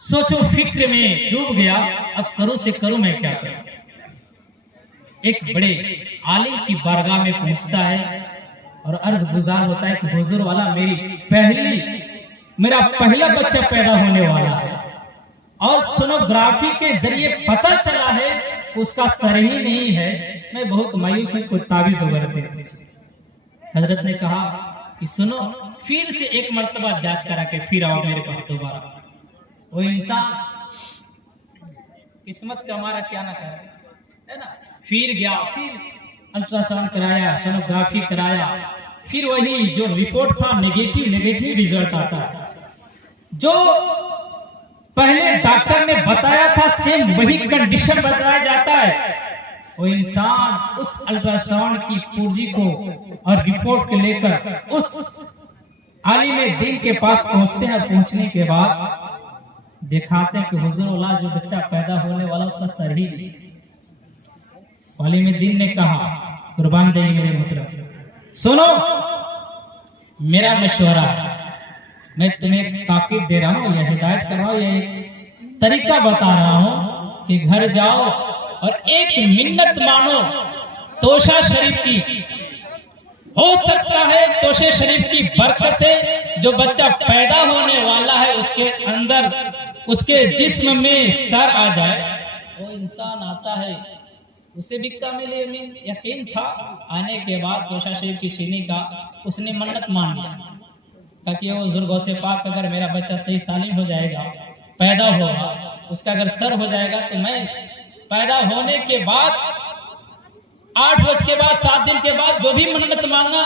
सोचो फिक्र में डूब गया, अब करूं से करूं मैं क्या करूं। एक बड़े आलिम की बारगाह में पहुंचता है और अर्ज गुजार होता है कि हुजूर वाला मेरा पहला बच्चा पैदा होने वाला है और सोनोग्राफी के जरिए पता चला है उसका सर ही नहीं है। मैं बहुत मायूस हूं, कोई ताबीज वगैरह दे दीजिए। हजरत ने कहा कि सुनो, फिर से एक मर्तबा जांच करा के फिर आओ मेरे पास दोबारा। वो इंसान किस्मत का हमारा क्या ना करे, है ना। फिर गया, फिर अल्ट्रासाउंड कराया, सोनोग्राफी कराया, फिर वही जो रिपोर्ट था नेगेटिव रिजल्ट आता है। जो पहले डॉक्टर ने बताया था सेम वही कंडीशन बताया जाता है। वो इंसान उस अल्ट्रासाउंड की पूर्जी को और रिपोर्ट को लेकर उस आलिम दीन के पास पहुंचते हैं। पहुंचने के बाद दिखाते हैं कि हुजूर वाला जो बच्चा पैदा होने वाला उसका सर ही नहीं। आलिम दीन ने कहा, कुर्बान जाइए मेरे मित्र, सुनो मेरा मशवरा, मैं तुम्हें एक ताकीद दे रहा हूँ, यह हिदायत कर रहा हूँ, यह एक तरीका बता रहा हूँ कि घर जाओ और एक मिन्नत मानो तोशा शरीफ की। हो सकता है तोशे शरीफ की बरकत से जो बच्चा पैदा होने वाला है उसके अंदर, उसके जिस्म में सर आ जाए। वो इंसान आता है, उसे भी कामिल यकीन था। आने के बाद तोशा शरीफ की सीनी का उसने मन्नत मान लिया कि वो जुर्गों से पाक, अगर मेरा बच्चा सही सालिम हो जाएगा, पैदा होगा, उसका अगर सर हो जाएगा तो मैं पैदा होने के बाद 8 रोज के बाद 7 दिन के बाद जो भी मन्नत मांगा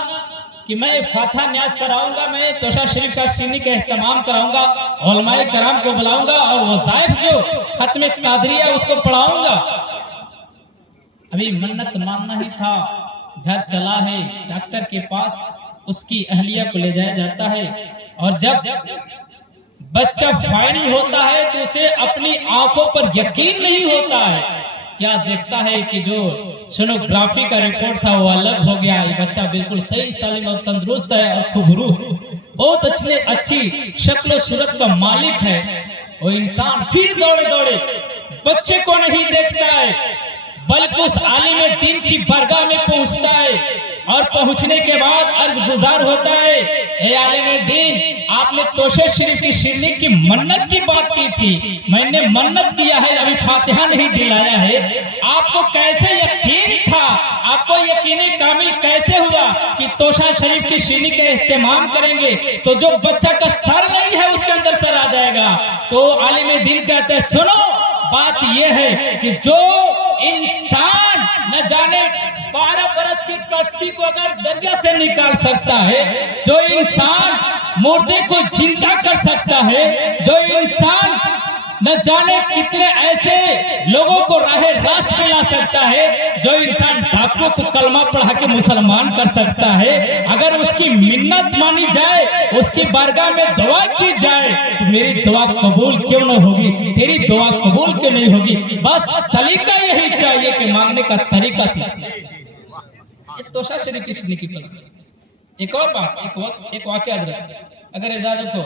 कि मैं फातिहा न्याज कराऊंगा, मैं तोशा शरीफ का सीनी का एहतमाम कराऊंगा, उलमाए कराम को बुलाऊंगा और वज़ाइफ जो खत्म कादरिया उसको पढ़ाऊंगा। अभी मन्नत मानना ही था, घर चला है डॉक्टर के पास, उसकी अहलिया को ले जाया जाता है और जब बच्चा फाइनल होता है तो उसे अपनी आंखों पर यकीन नहीं होता है। क्या देखता है कि जो सोनोग्राफी का रिपोर्ट था वो अलग हो गया। ये बच्चा बिल्कुल सही सालिम और तंदुरुस्त है और खूबरू है, बहुत अच्छी शक्ल सूरत का मालिक है। वो इंसान फिर दौड़े दौड़े बच्चे को नहीं देखता है बल्कि उस आलिम दीन की बरगाह में पहुंचता है और पहुंचने के बाद अर्ज गुजार होता है, ए आलिम दीन, आपने तोशे शरीफ की शिरनी की मन्नत की बात की थी, मैंने मन्नत किया है, अभी फातिहा नहीं दिलाया है। आपको कैसे यकीन था, आपको यकीन कामिल कैसे हुआ कि तोशा शरीफ की शिरनी का एहतमाम करेंगे तो जो बच्चा का सर नहीं है उसके अंदर सर आ जाएगा। तो आलिम दीन कहते हैं, सुनो बात यह है कि जो इंसान न जाने 12 बरस की कश्ती को अगर दरिया से निकाल सकता है, जो इंसान मुर्दे को जिंदा कर सकता है, जो इंसान न जाने कितने ऐसे लोगों को राहे रास्त पे ला सकता है, जो इंसान डाकुओं को कलमा पढ़ा के मुसलमान कर सकता है, अगर उसकी मिन्नत मानी जाए, उसकी बारगाह में दुआ की जाए तो मेरी दुआ कबूल क्यों न होगी, तेरी दुआ कबूल क्यों नहीं होगी। बस सलीका यही चाहिए कि मांगने का तरीका सीख। तोशा शरीफ की शिरनी की फजीलत। एक और बात, एक वाकया अगर इजाजत हो,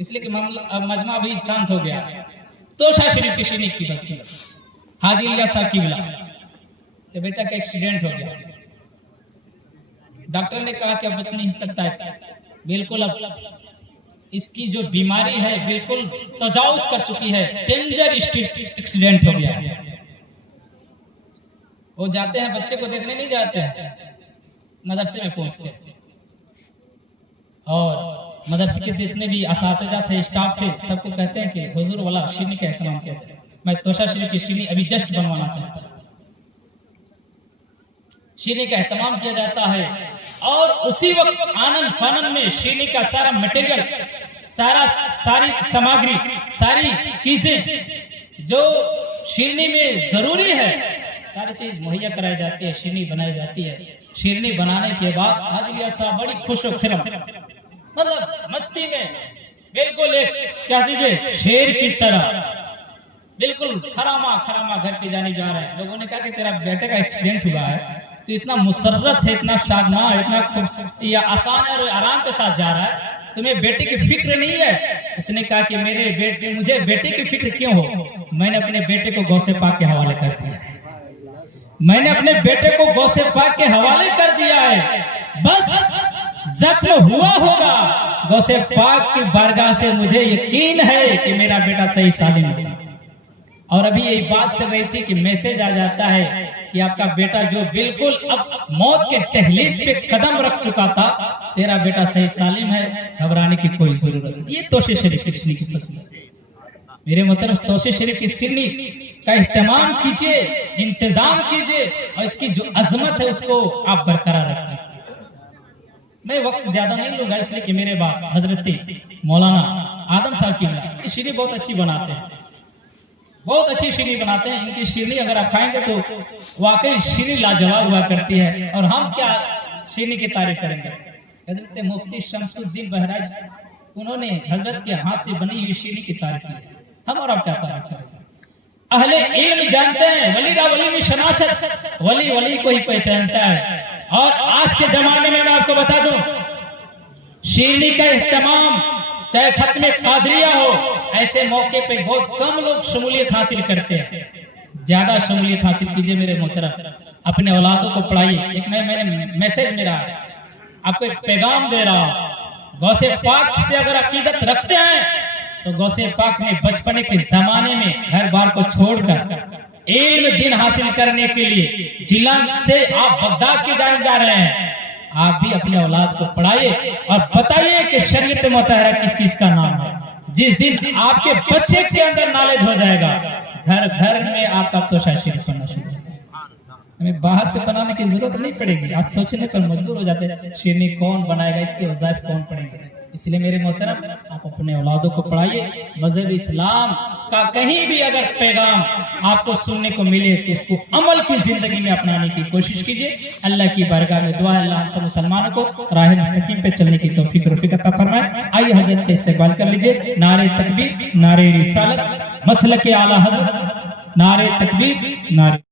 इसलिए कि मजमा भी शांत हो गया। तोशा शरीफ की शिरनी की फजीलत। हाजी इलियास साहब की बिला तो बेटा का एक्सीडेंट हो गया, डॉक्टर ने कहा कि अब बच नहीं सकता है, बिल्कुल अब इसकी जो बीमारी है बिल्कुल तजावुज कर चुकी है, डेंजर स्टेट एक्सीडेंट हो गया। वो जाते हैं, बच्चे को देखने नहीं जाते हैं, मदरसे में पहुंचते हैं और मदरसे के जितने भी असातिज़ा थे, स्टाफ थे, सबको कहते हैं कि हुजूर वाला शिरनी का एहतमाम किया जाए, मैं तोशा शरीफ की शिरनी अभी जस्ट बनवाना चाहता हूं। शिरनी का एहतमाम किया जाता है और उसी वक्त आनन फानन में शिरनी का सारा मटेरियल, सारी सामग्री, सारी चीजें जो शिरनी में जरूरी है, सारी चीज मुहैया कराई जाती है, शिरनी बनाई जाती है। शिरनी बनाने के बाद हाजी इलियास साहब बड़ी खुश हो खिरम, मतलब मस्ती में, बिल्कुल एक कह दीजिए शेर की तरह, बिल्कुल खरामा घर के जाने जा रहे हैं। लोगों ने कहा कि तेरा बेटे का एक्सीडेंट हुआ है, तो इतना मुसर्रत है, इतना शादमा, इतना आसान और आराम के साथ जा रहा है, तुम्हें बेटे की फिक्र नहीं है। उसने कहा कि मेरे बेटे, मुझे बेटे की फिक्र क्यों हो, मैंने अपने बेटे को गौसे पाक के हवाले कर दिया है। मैंने अपने बेटे को गौसे पाक के हवाले कर दिया है। बस जख्म हुआ होगा, गौसे पाक की बारगाह से मुझे यकीन है कि मेरा बेटा सही सालिम होगा। और अभी यही बात चल रही थी कि मैसेज आ जाता है कि आपका बेटा जो बिल्कुल अब मौत के दहलीज पे कदम रख चुका था, तेरा बेटा सही सालिम है, घबराने की कोई जरूरत नहीं। ये तोशे शरीफ की सीनी की फजीलत है। मेरे मोहतरम, तोशे शरीफ की सीनी का इत्तेमाम कीजिए, इंतजाम कीजिए और इसकी जो अजमत है उसको आप बरकरार रखिए। मैं वक्त ज्यादा नहीं लूंगा इसलिए कि मेरे बाद हजरत मौलाना आदम साहब की ये शीरी बहुत अच्छी बनाते हैं, बहुत अच्छी शीरी बनाते हैं। इनकी शीरी अगर आप खाएंगे तो वाकई शीरी लाजवाब हुआ करती है। और हम क्या शीरी की तारीफ करेंगे। हजरत मुफ्ती शमसुद्दीन बहराइच, उन्होंने हजरत के हाथ से बनी हुई शीरी की तारीफ की है। हम और आप क्या तारीफ करेंगे। अहले इल्म जानते हैं वली रा वली में शनाशत, वली वली को ही पहचानता है। और आज के जमाने में मैं आपको बता दूं, शीरनी का इहतमाम चाहे खत्म कादरिया हो, ऐसे मौके पे बहुत कम लोग शमूलियत हासिल करते हैं। ज्यादा शमूलियत हासिल कीजिए मेरे मोहतरम, अपने औलादों को पढ़ाइए। एक मैंने मैसेज मेरा आज आपको एक पैगाम दे रहा हूं। गौसे पाक से अगर अकीदत रखते हैं तो गौसे पाक ने बचपने के जमाने में घर बार को छोड़कर इल्म दिन हासिल करने के लिए जिलन से आप बगदाद की जानिब जा रहे हैं। आप भी अपने औलाद को पढ़ाइए और बताइए कि शरीयत मुतहरा किस चीज का नाम है। जिस दिन आपके बच्चे के अंदर नॉलेज हो जाएगा, घर घर में आपका तोशा शरीफ पढ़ना शुरू हो जाएगा। हमें बाहर से बनाने की जरूरत नहीं पड़ेगी। आज सोचने पर मजबूर हो जाते हैं शीरनी कौन बनाएगा, इसके वज़ाइफ कौन पढ़ेंगे। इसलिए मेरे मोहतरम, आप अपने औलादों को पढ़ाइए। मजहब इस्लाम का कहीं भी अगर पैगाम आपको सुनने को मिले तो उसको अमल की जिंदगी में अपनाने की कोशिश कीजिए। अल्लाह की बारगाह में दुआ है, अल्लाह हम सब मुसलमानों को राह मुस्तकीम पे चलने की तौफीक रफीक अता फरमाए। आइए हजरत का इस्तकबाल कर लीजिए। नारे तकबीर, नारे रिसालत, मसलक आला हजरत, नारे तकबीर, नारे